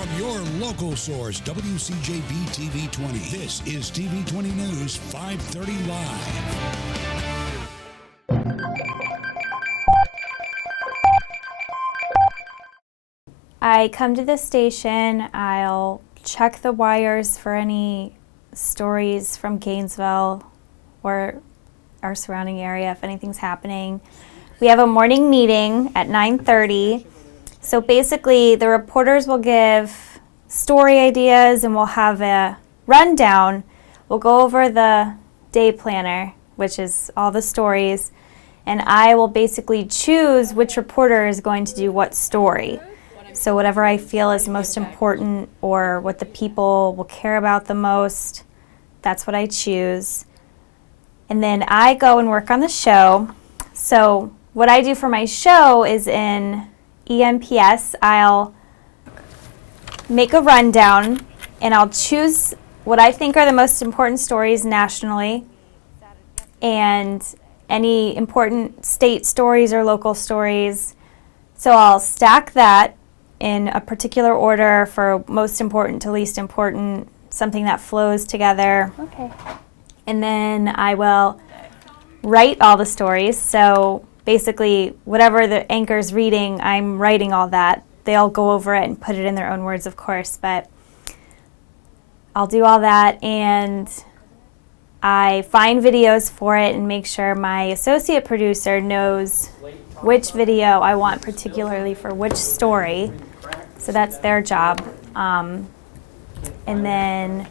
From your local source, WCJB TV 20. This is TV 20 News 530 Live. I come to the station, I'll check the wires for any stories from Gainesville or our surrounding area if anything's happening. We have a morning meeting at 9:30. So basically the reporters will give story ideas and we'll have a rundown. We'll go over the day planner, which is all the stories, and I will basically choose which reporter is going to do what story. So whatever I feel is most important or what the people will care about the most, that's what I choose. And then I go and work on the show. So what I do for my show is in EMPS, I'll make a rundown and I'll choose what I think are the most important stories nationally and any important state stories or local stories. So I'll stack that in a particular order for most important to least important, something that flows together. Okay. And then I will write all the stories. So basically, whatever the anchor's reading, I'm writing all that. They'll go over it and put it in their own words, of course, but I'll do all that, and I find videos for it and make sure my associate producer knows which video I want particularly for which story. So that's their job. And then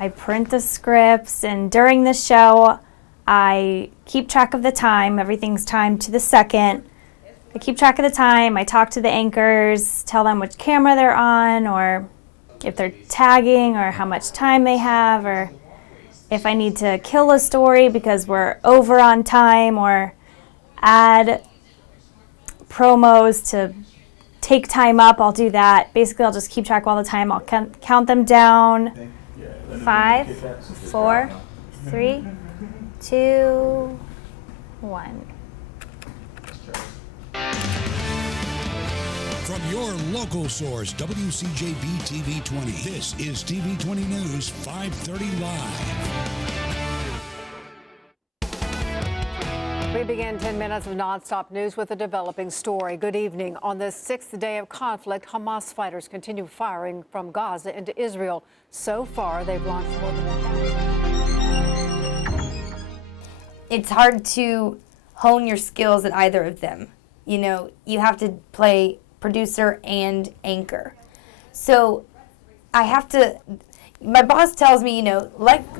I print the scripts, and during the show, I keep track of the time. Everything's timed to the second. I keep track of the time. I talk to the anchors, tell them which camera they're on, or if they're tagging, or how much time they have, or if I need to kill a story because we're over on time, or add promos to take time up, I'll do that. Basically, I'll just keep track all the time. I'll count them down. 5, 4, 3, 2, 1. From your local source, WCJB TV 20. This is TV 20 News 530 Live. We begin 10 minutes of nonstop news with a developing story. Good evening. On the sixth day of conflict, Hamas fighters continue firing from Gaza into Israel. So far, they've launched more than 1,000. It's hard to hone your skills at either of them. You know, you have to play producer and anchor. So I have to, my boss tells me, you know,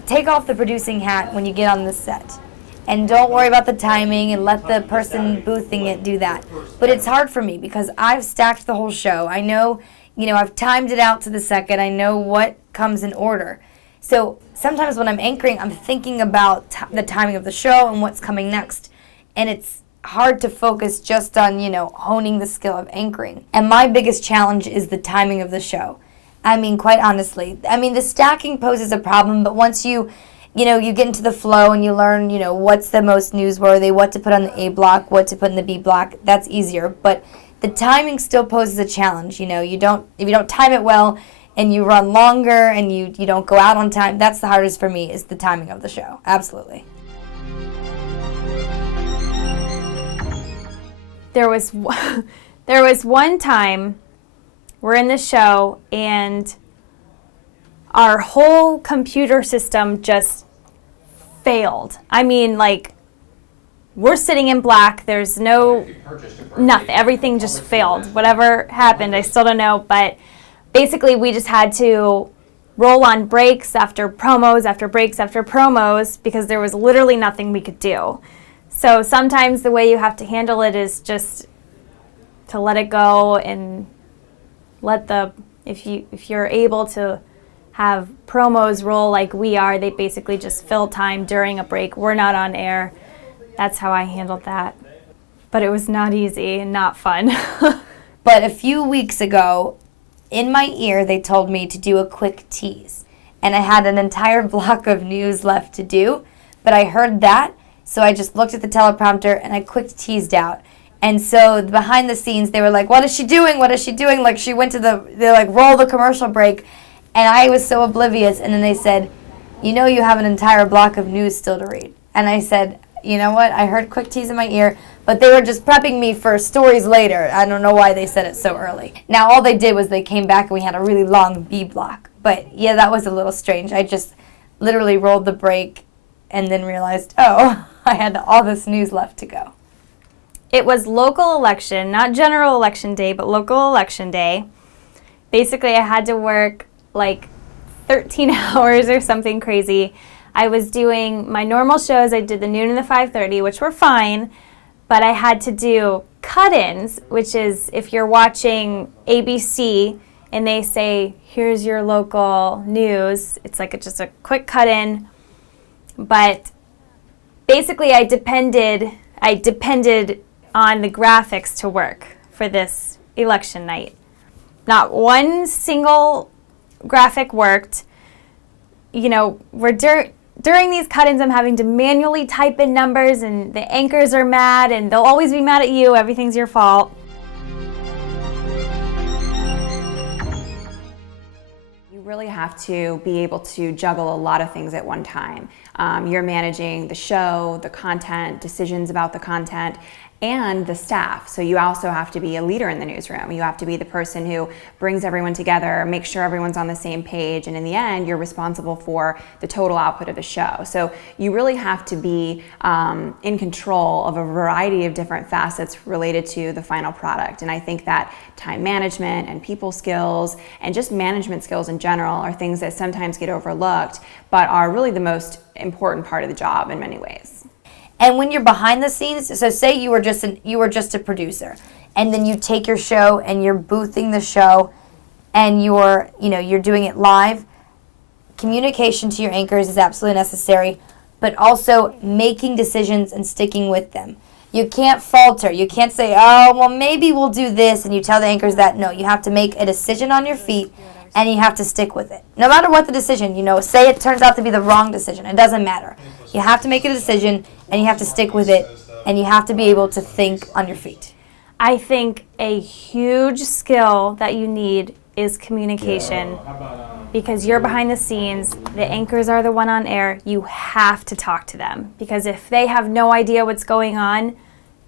take off the producing hat when you get on the set. And don't worry about the timing and let the person boothing it do that. But it's hard for me because I've stacked the whole show. I know, you know, I've timed it out to the second. I know what comes in order. So sometimes when I'm anchoring, I'm thinking about the timing of the show and what's coming next. And it's hard to focus just on, you know, honing the skill of anchoring. And my biggest challenge is the timing of the show. I mean, quite honestly. I mean, the stacking poses a problem, but once you get into the flow and you learn, you know, what's the most newsworthy, what to put on the A block, what to put in the B block, that's easier. But the timing still poses a challenge. You know, if you don't time it well and you run longer and you don't go out on time, that's the hardest for me, is the timing of the show. Absolutely. There was one time we're in the show and our whole computer system just failed. I mean, like, we're sitting in black. There's nothing. Everything just failed. Whatever happened, I still don't know. But basically, we just had to roll on breaks after promos after breaks after promos because there was literally nothing we could do. So sometimes the way you have to handle it is just to let it go and if you're able to have promos roll like we are, they basically just fill time during a break. We're not on air. That's how I handled that. But it was not easy and not fun. But a few weeks ago, in my ear, they told me to do a quick tease. And I had an entire block of news left to do, but I heard that. So I just looked at the teleprompter and I quick teased out. And so behind the scenes, they were like, what is she doing? What is she doing? Like, she went to they like roll the commercial break. And I was so oblivious. And then they said, you know, you have an entire block of news still to read. And I said, you know what? I heard quick tease in my ear, but they were just prepping me for stories later. I don't know why they said it so early. Now, all they did was they came back and we had a really long B block. But yeah, that was a little strange. I just literally rolled the break and then realized, oh, I had all this news left to go. It was local election, not general election day, but local election day. Basically, I had to work like 13 hours or something crazy. I was doing my normal shows. I did the noon and the 5:30, which were fine, but I had to do cut-ins, which is if you're watching ABC and they say, here's your local news, it's like just a quick cut-in. But basically, I depended on the graphics to work for this election night. Not one single graphic worked. You know, during these cut-ins, I'm having to manually type in numbers, and the anchors are mad, and they'll always be mad at you. Everything's your fault. You really have to be able to juggle a lot of things at one time. You're managing the show, the content, decisions about the content, and the staff. So you also have to be a leader in the newsroom. You have to be the person who brings everyone together, makes sure everyone's on the same page, and in the end, you're responsible for the total output of the show. So you really have to be in control of a variety of different facets related to the final product. And I think that time management and people skills and just management skills in general are things that sometimes get overlooked, but are really the most important part of the job in many ways. And when you're behind the scenes, so say you were just a producer, and then you take your show and you're boothing the show, and you're doing it live. Communication to your anchors is absolutely necessary, but also making decisions and sticking with them. You can't falter. You can't say, oh, well, maybe we'll do this, and you tell the anchors that. No, you have to make a decision on your feet, and you have to stick with it. No matter what the decision, say it turns out to be the wrong decision. It doesn't matter. You have to make a decision, and you have to stick with it, and you have to be able to think on your feet. I think a huge skill that you need is communication. Because you're behind the scenes, the anchors are the one on air, you have to talk to them. Because if they have no idea what's going on,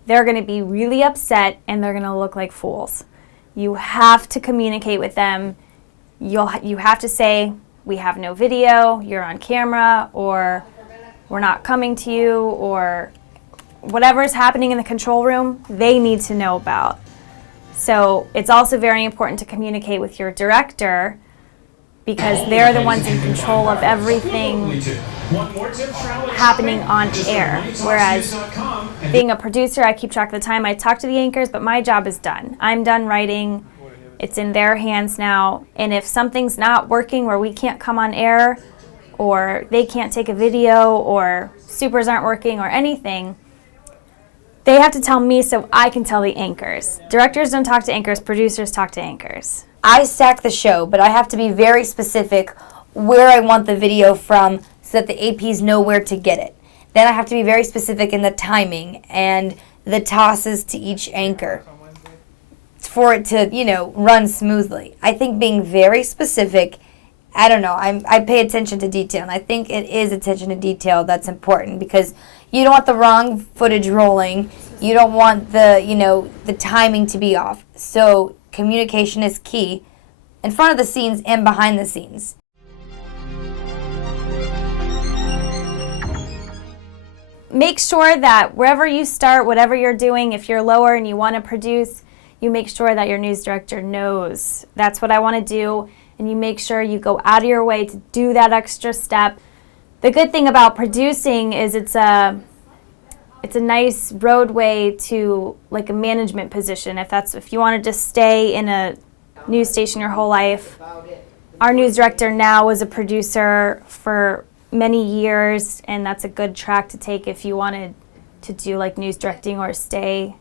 they're going to be really upset and they're going to look like fools. You have to communicate with them. You have to say, we have no video, you're on camera, or we're not coming to you, or whatever's happening in the control room, they need to know about. So it's also very important to communicate with your director, because they're the ones in control of everything happening on air. Whereas being a producer, I keep track of the time, I talk to the anchors, but my job is done. I'm done writing. It's in their hands now. And if something's not working where we can't come on air, or they can't take a video, or supers aren't working, or anything, they have to tell me so I can tell the anchors. Directors don't talk to anchors, producers talk to anchors. I stack the show, but I have to be very specific where I want the video from so that the APs know where to get it. Then I have to be very specific in the timing and the tosses to each anchor for it to, run smoothly. I think being very specific, I don't know, I pay attention to detail, and I think it is attention to detail that's important, because you don't want the wrong footage rolling. You don't want the timing to be off. So communication is key in front of the scenes and behind the scenes. Make sure that wherever you start, whatever you're doing, if you're lower and you want to produce, you make sure that your news director knows that's what I want to do, and you make sure you go out of your way to do that extra step. The good thing about producing is it's a nice roadway to like a management position. If you want to just stay in a news station your whole life. Our news director now was a producer for many years, and that's a good track to take if you wanted to do like news directing or stay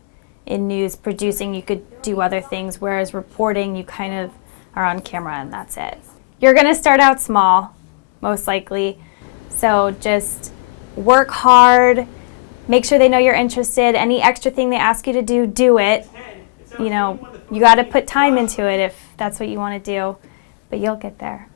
in news. Producing, you could do other things, whereas reporting, you kind of are on camera and that's it. You're going to start out small, most likely. So just work hard, make sure they know you're interested. Any extra thing they ask you to do, do it. You know, you got to put time into it if that's what you want to do, but you'll get there.